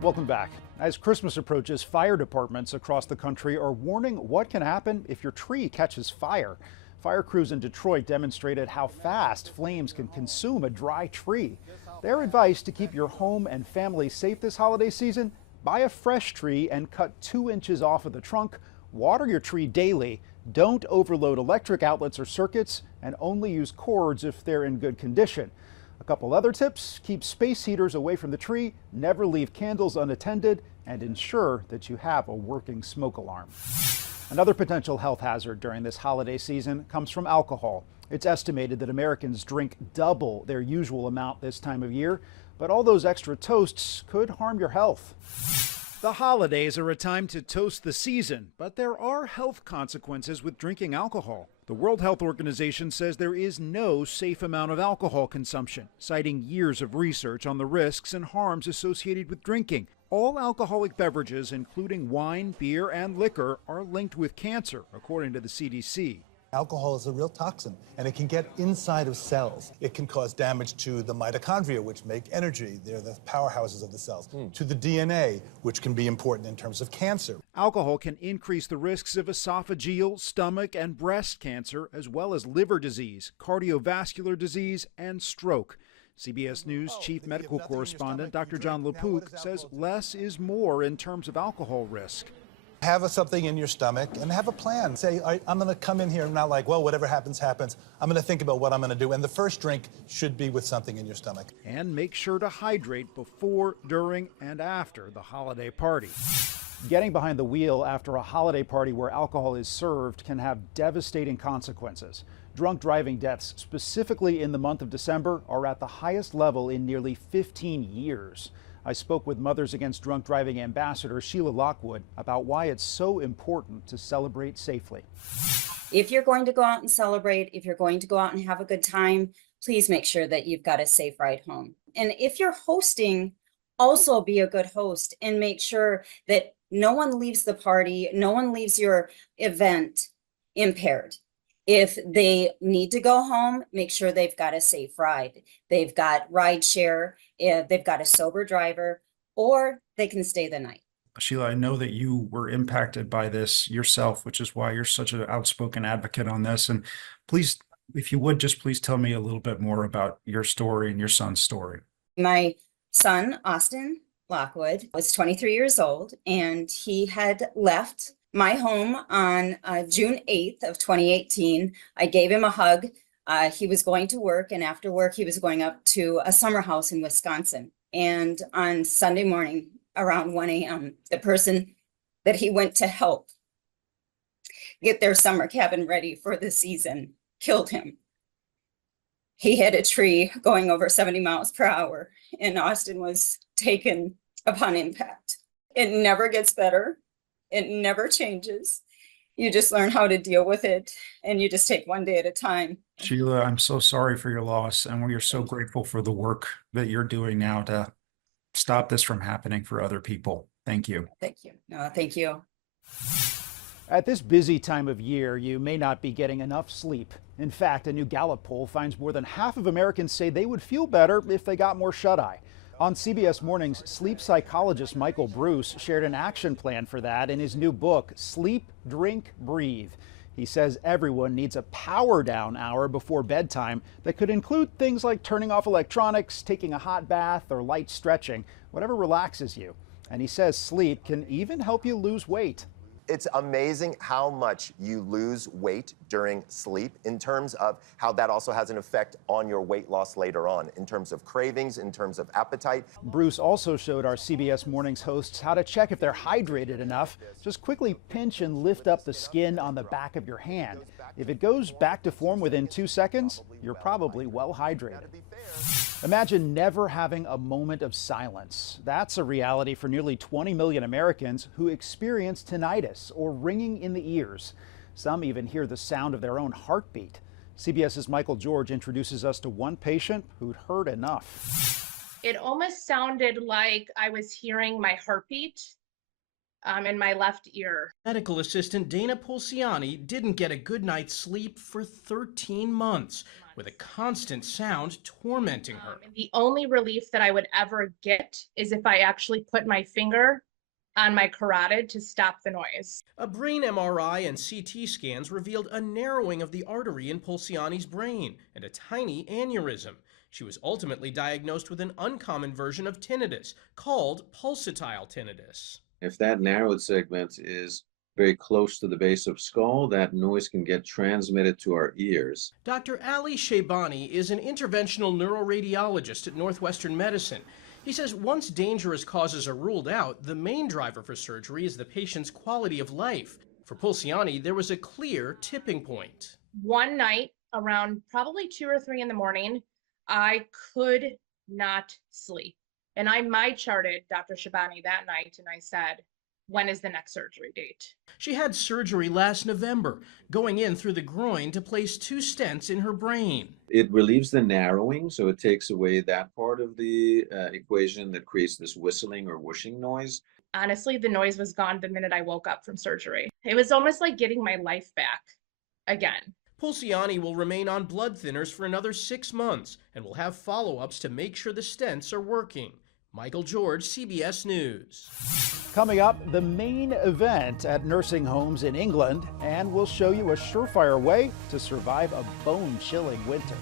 Welcome back. As Christmas approaches, fire departments across the country are warning what can happen if your tree catches fire. Fire crews in Detroit demonstrated how fast flames can consume a dry tree. Their advice to keep your home and family safe this holiday season: buy a fresh tree and cut 2 inches off of the trunk. Water your tree daily. Don't overload electric outlets or circuits, and only use cords if they're in good condition. A couple other tips: keep space heaters away from the tree, never leave candles unattended, and ensure that you have a working smoke alarm. Another potential health hazard during this holiday season comes from alcohol. It's estimated that Americans drink double their usual amount this time of year, but all those extra toasts could harm your health. The holidays are a time to toast the season, but there are health consequences with drinking alcohol. The World Health Organization says there is no safe amount of alcohol consumption, citing years of research on the risks and harms associated with drinking. All alcoholic beverages, including wine, beer, and liquor, are linked with cancer, according to the CDC. Alcohol is a real toxin, and it can get inside of cells. It can cause damage to the mitochondria, which make energy. They're the powerhouses of the cells. To the DNA, which can be important in terms of cancer. Alcohol can increase the risks of esophageal, stomach, and breast cancer, as well as liver disease, cardiovascular disease, and stroke. CBS News chief medical correspondent Dr. John LaPook says less is more in terms of alcohol risk. Have something in your stomach and have a plan. Say, I'm going to come in here and not like, well, whatever happens, happens. I'm going to think about what I'm going to do. And the first drink should be with something in your stomach. And make sure to hydrate before, during, and after the holiday party. Getting behind the wheel after a holiday party where alcohol is served can have devastating consequences. Drunk driving deaths, specifically in the month of December, are at the highest level in nearly 15 years. I spoke with Mothers Against Drunk Driving Ambassador Sheila Lockwood about why it's so important to celebrate safely. If you're going to go out and celebrate, if you're going to go out and have a good time, please make sure that you've got a safe ride home. And if you're hosting, also be a good host and make sure that no one leaves the party, no one leaves your event impaired. If they need to go home, make sure they've got a safe ride. They've got ride share, they've got a sober driver, or they can stay the night. Sheila, I know that you were impacted by this yourself, which is why you're such an outspoken advocate on this. And please, if you would, just please tell me a little bit more about your story and your son's story. My son, Austin Lockwood, was 23 years old, and he had left my home on June 8th of 2018. I gave him a hug. He was going to work, and after work, he was going up to a summer house in Wisconsin. And on Sunday morning, around 1 a.m., the person that he went to help get their summer cabin ready for the season killed him. He hit a tree going over 70 miles per hour, and Austin was taken upon impact. It never gets better. It never changes. You just learn how to deal with it, and you just take one day at a time. Sheila, I'm so sorry for your loss, and we are so grateful for the work that you're doing now to stop this from happening for other people. Thank you. Thank you. No, thank you. At this busy time of year, you may not be getting enough sleep. In fact, a new Gallup poll finds more than half of Americans say they would feel better if they got more shut-eye. On CBS Mornings, sleep psychologist Michael Bruce shared an action plan for that in his new book, Sleep, Drink, Breathe. He says everyone needs a power down hour before bedtime that could include things like turning off electronics, taking a hot bath, or light stretching, whatever relaxes you. And he says sleep can even help you lose weight. It's amazing how much you lose weight during sleep in terms of how that also has an effect on your weight loss later on, in terms of cravings, in terms of appetite. Bruce also showed our CBS Mornings hosts how to check if they're hydrated enough. Just quickly pinch and lift up the skin on the back of your hand. If it goes back to form within 2 seconds, you're probably well hydrated. Imagine never having a moment of silence. That's a reality for nearly 20 million Americans who experience tinnitus, or ringing in the ears. Some even hear the sound of their own heartbeat. CBS's Michael George introduces us to one patient who'd heard enough. It almost sounded like I was hearing my heartbeat in my left ear. Medical assistant Dana Pulciani didn't get a good night's sleep for 13 months. with a constant sound tormenting her. And the only relief that I would ever get is if I actually put my finger on my carotid to stop the noise. A brain MRI and CT scans revealed a narrowing of the artery in Pulciani's brain and a tiny aneurysm. She was ultimately diagnosed with an uncommon version of tinnitus called pulsatile tinnitus. If that narrowed segment is very close to the base of skull, that noise can get transmitted to our ears. Dr. Ali Shaybani is an interventional neuroradiologist at Northwestern Medicine. He says once dangerous causes are ruled out, the main driver for surgery is the patient's quality of life. For Pulciani, there was a clear tipping point. One night around probably 2 or 3 in the morning, I could not sleep. And I charted Dr. Shabani that night and I said, when is the next surgery date? She had surgery last November, going in through the groin to place 2 stents in her brain. It relieves the narrowing, so it takes away that part of the equation that creates this whistling or whooshing noise. Honestly, the noise was gone the minute I woke up from surgery. It was almost like getting my life back again. Pulciani will remain on blood thinners for another 6 months and will have follow-ups to make sure the stents are working. Michael George, CBS News. Coming up, the main event at nursing homes in England, and we'll show you a surefire way to survive a bone-chilling winter.